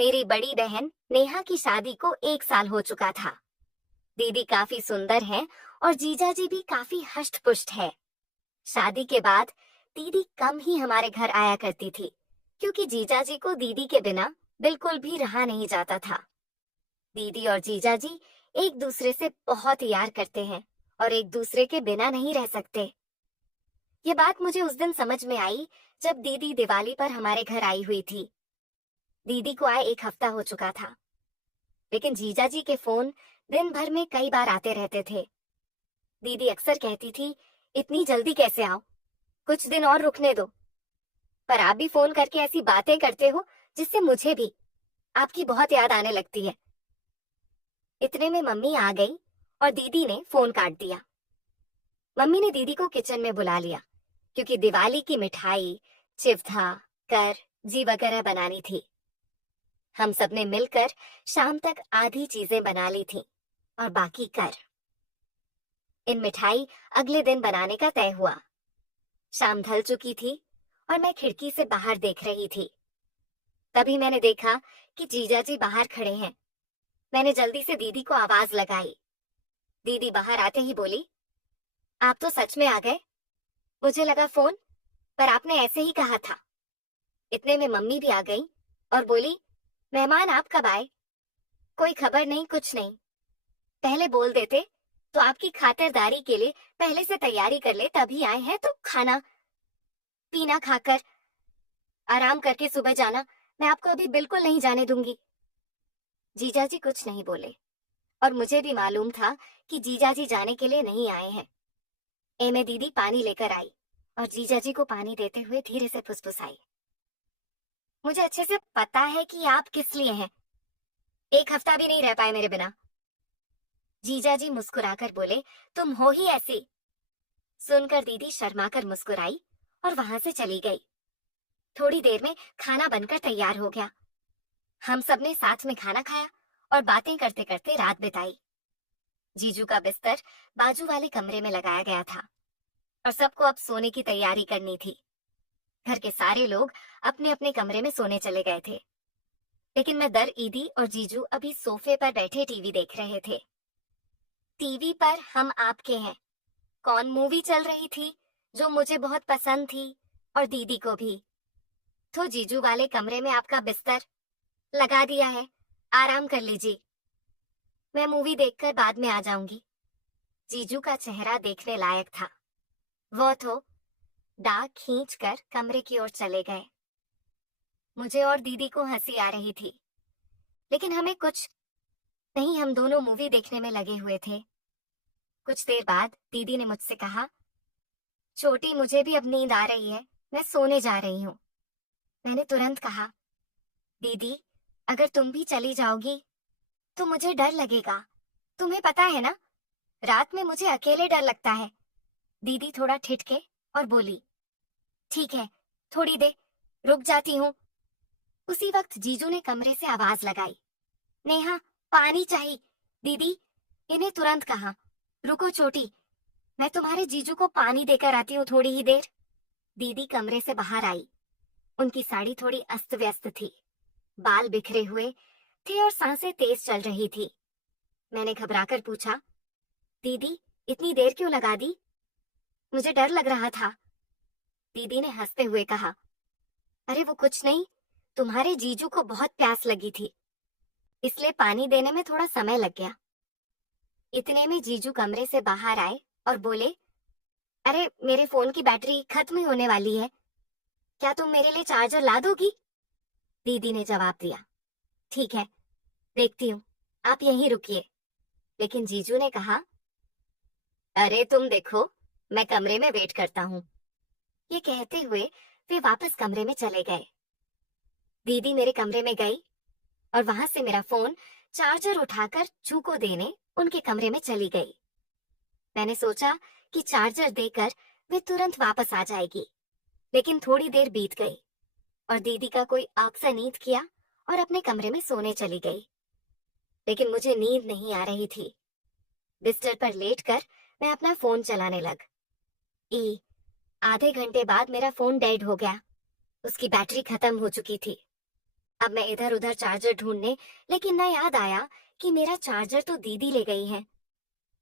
मेरी बड़ी बहन नेहा की शादी को 1 साल हो चुका था। दीदी काफी सुंदर है और जीजा जी भी काफी हष्ट-पुष्ट है। शादी के बाद दीदी कम ही हमारे घर आया करती थी, क्योंकि जीजा जी को दीदी के बिना बिल्कुल भी रहा नहीं जाता था। दीदी और जीजा जी एक दूसरे से बहुत यार करते हैं और एक दूसरे के बिना नहीं रह सकते। ये बात मुझे उस दिन समझ में आई जब दीदी दिवाली पर हमारे घर आई हुई थी। दीदी को आए 1 हफ्ता हो चुका था, लेकिन जीजा जी के फोन दिन भर में कई बार आते रहते थे। दीदी अक्सर कहती थी, इतनी जल्दी कैसे आओ, कुछ दिन और रुकने दो। पर आप भी फोन करके ऐसी बातें करते हो जिससे मुझे भी आपकी बहुत याद आने लगती है। इतने में मम्मी आ गई और दीदी ने फोन काट दिया। मम्मी ने दीदी को किचन में बुला लिया, क्योंकि दिवाली की मिठाई, चिवधा, कर, जी वगैरह बनानी थी। हम सबने मिलकर शाम तक आधी चीजें बना ली थीं और बाकी कर। इन मिठाई अगले दिन बनाने का तय हुआ। शाम ढल चुकी थी और मैं खिड़की से बाहर देख रही थी। तभी मैंने देखा कि जीजा जी बाहर खड़े हैं। मैंने जल्दी से दीदी को आवाज लगाई। दीदी बाहर आते ही बोली, आप तो सच में आ गए। मुझे लगा फोन, पर आपने ऐसे ही कहा था। इतने में मम्मी भी आ गई और बोली, मेहमान आप कब आए? कोई खबर नहीं, कुछ नहीं। पहले बोल देते तो आपकी खातिरदारी के लिए पहले से तैयारी कर ले, तभी आए हैं तो खाना पीना खाकर आराम करके सुबह जाना। मैं आपको अभी बिल्कुल नहीं जाने दूंगी। जीजा जी कुछ नहीं बोले और मुझे भी मालूम था कि जीजा जी जाने के लिए नहीं आए हैं। में दीदी पानी लेकर आई और जीजा जी को पानी देते हुए धीरे से फुसफुसाई, मुझे अच्छे से पता है कि आप किस लिए हैं। 1 हफ्ता भी नहीं रह पाए मेरे बिना। जीजा जी मुस्कुराकर बोले, तुम हो ही ऐसी। सुनकर दीदी शर्माकर मुस्कुराई और वहां से चली गई। थोड़ी देर में खाना बनकर तैयार हो गया। हम सबने साथ में खाना खाया और बातें करते करते रात बिताई। जीजू का बिस्तर बाजू वाले कमरे में लगाया गया था और सबको अब सोने की तैयारी करनी थी। घर के सारे लोग अपने अपने कमरे में सोने चले गए थे, लेकिन मैं दर ईदी और जीजू अभी सोफे पर बैठे टीवी देख रहे थे। टीवी पर हम आपके हैं कौन मूवी चल रही थी, जो मुझे बहुत पसंद थी और दीदी को भी। तो जीजू वाले कमरे में आपका बिस्तर लगा दिया है, आराम कर लीजिए। मैं मूवी देखकर बाद में आ जाऊंगी। जीजू का चेहरा देखने लायक था। वो तो दाग खींचकर कमरे की ओर चले गए। मुझे और दीदी को हंसी आ रही थी, लेकिन हमें कुछ नहीं, हम दोनों मूवी देखने में लगे हुए थे। कुछ देर बाद दीदी ने मुझसे कहा, छोटी मुझे भी अब नींद आ रही है, मैं सोने जा रही हूँ। मैंने तुरंत कहा, दीदी अगर तुम भी चली जाओगी तो मुझे डर लगेगा। तुम्हें पता है ना, रात में मुझे अकेले डर लगता है। दीदी थोड़ा ठिठके और बोली, ठीक है, थोड़ी देर रुक जाती हूँ। उसी वक्त जीजू ने कमरे से आवाज लगाई, नेहा पानी चाहिए। दीदी इन्हें तुरंत कहा, रुको छोटी, मैं तुम्हारे जीजू को पानी देकर आती हूँ, थोड़ी ही देर। दीदी कमरे से बाहर आई। उनकी साड़ी थोड़ी अस्त व्यस्त थी, बाल बिखरे हुए थे और सांसें तेज चल रही थी। मैंने घबराकर पूछा, दीदी इतनी देर क्यों लगा दी? मुझे डर लग रहा था। दीदी ने हंसते हुए कहा, अरे वो कुछ नहीं, तुम्हारे जीजू को बहुत प्यास लगी थी, इसलिए पानी देने में थोड़ा समय लग गया। इतने में जीजू कमरे से बाहर आए और बोले, अरे मेरे फोन की बैटरी खत्म ही होने वाली है, क्या तुम मेरे लिए चार्जर ला दोगी? दीदी ने जवाब दिया, ठीक है, देखती हूँ, आप यहीं रुकिए। लेकिन जीजू ने कहा, अरे तुम देखो, मैं कमरे में वेट करता हूँ। ये कहते हुए वे वापस कमरे में चले गए। दीदी मेरे कमरे में गई और वहां से मेरा फोन चार्जर उठाकर जू को देने उनके कमरे में चली गई। मैंने सोचा कि चार्जर देकर वे तुरंत वापस आ जाएगी, लेकिन थोड़ी देर बीत गई और दीदी का कोई आँख सा नींद किया और अपने कमरे में सोने चली गई। लेकिन मुझे नींद नहीं आ रही थी। बिस्तर पर लेटकर मैं अपना फोन चलाने लग। आधे घंटे बाद मेरा फोन डेड हो गया, उसकी बैटरी खत्म हो चुकी थी। अब मैं इधर उधर चार्जर ढूंढने, लेकिन न याद आया कि मेरा चार्जर तो दीदी ले गई है।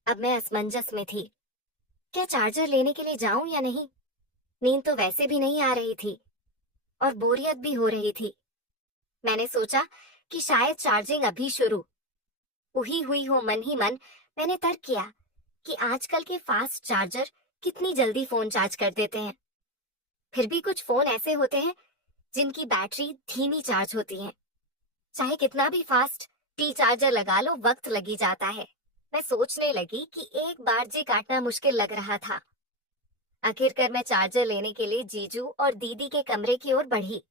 अब मैं असमंजस में थी, क्या चार्जर लेने के लिए जाऊं या नहीं। नींद तो वैसे भी नहीं आ रही थी और बोरियत भी हो रही थी। मैंने सोचा कि शायद चार्जिंग अभी शुरू हुई हुई हो। मन ही मन मैंने तर्क किया कि आजकल के फास्ट चार्जर कितनी जल्दी फोन चार्ज कर देते हैं। फिर भी कुछ फोन ऐसे होते हैं जिनकी बैटरी धीमी चार्ज होती है। चाहे कितना भी फास्ट टी चार्जर लगा लो, वक्त लगी जाता है। मैं सोचने लगी कि एक बार जी काटना मुश्किल लग रहा था। आखिरकार मैं चार्जर लेने के लिए जीजू और दीदी के कमरे की ओर बढ़ी।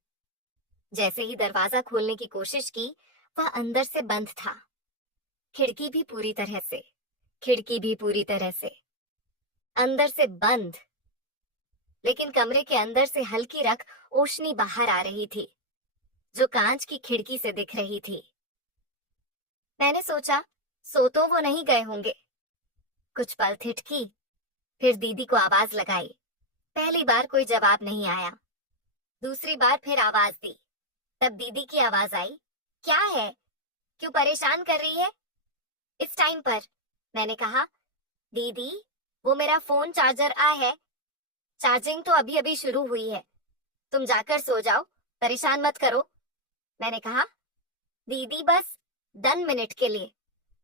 जैसे ही दरवाजा खोलने की कोशिश की, वह अंदर से बंद था। खिड़की भी पूरी तरह से, खिड़की भी पूरी तरह से अंदर से बंद। लेकिन कमरे के अंदर से हल्की रख ओशनी बाहर आ रही थी, जो कांच की खिड़की से दिख रही थी। मैंने सोचा सो तो वो नहीं गए होंगे। कुछ पल थिठकी, फिर दीदी को आवाज लगाई। पहली बार कोई जवाब नहीं आया। दूसरी बार फिर आवाज दी, तब दीदी की आवाज आई, क्या है, क्यों परेशान कर रही है इस टाइम पर। मैंने कहा, दीदी वो मेरा फोन चार्जर है, चार्जिंग तो अभी अभी शुरू हुई है, तुम जाकर सो जाओ, परेशान मत करो। मैंने कहा, दीदी बस 10 मिनट के लिए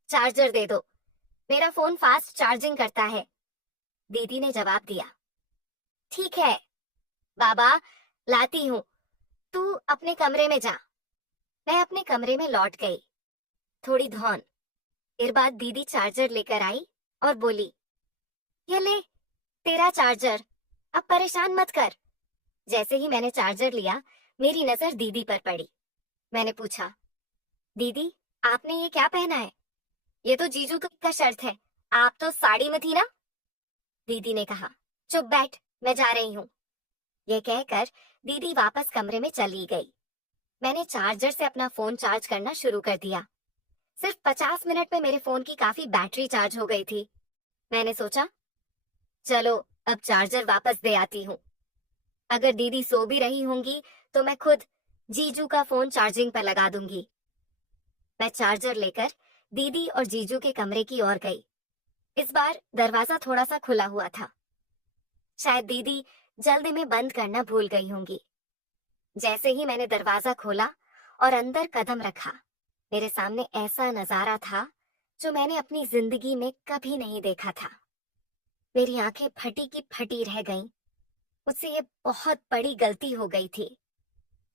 चार्जर दे दो, मेरा फोन फास्ट चार्जिंग करता है। दीदी ने जवाब दिया, ठीक है बाबा, लाती हूँ, तू अपने कमरे में जा। मैं अपने कमरे में लौट गई। थोड़ी धौन देर बाद दीदी चार्जर लेकर आई और बोली, ये ले तेरा चार्जर, अब परेशान मत कर। जैसे ही मैंने चार्जर लिया, मेरी नजर दीदी पर पड़ी। मैंने पूछा, दीदी आपने ये क्या पहना है, ये तो जीजू का शर्ट है, आप तो साड़ी में थी ना। दीदी ने कहा, चुप बैठ, मैं जा रही हूँ। यह कहकर दीदी वापस कमरे में चली गई। मैंने चार्जर से अपना फोन चार्ज करना शुरू कर दिया। सिर्फ 50 मिनट में मेरे फोन की काफी बैटरी चार्ज हो गई थी। मैंने सोचा, चलो अब चार्जर वापस दे आती हूँ। अगर दीदी सो भी रही होंगी तो मैं खुद जीजू का फोन चार्जिंग पर लगा दूंगी। मैं चार्जर लेकर दीदी और जीजू के कमरे की ओर गई। इस बार दरवाजा थोड़ा सा खुला हुआ था। शायद दीदी जल्दी में बंद करना भूल गई होंगी। जैसे ही मैंने दरवाजा खोला और अंदर कदम रखा, मेरे सामने ऐसा नजारा था जो मैंने अपनी जिंदगी में कभी नहीं देखा था। मेरी आंखें फटी की फटी रह गईं। मुझसे ये बहुत बड़ी गलती हो गई थी।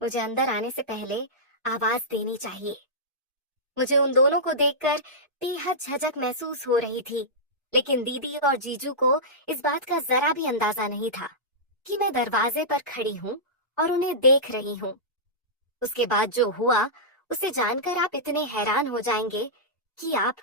मुझे अंदर आने से पहले आवाज देनी चाहिए। मुझे उन दोनों को देखकर बेहद झिझक महसूस हो रही थी, लेकिन दीदी और जीजू को इस बात का जरा भी अंदाजा नहीं था कि मैं दरवाजे पर खड़ी हूँ और उन्हें देख रही हूँ। उसके बाद जो हुआ उसे जानकर आप इतने हैरान हो जाएंगे कि आप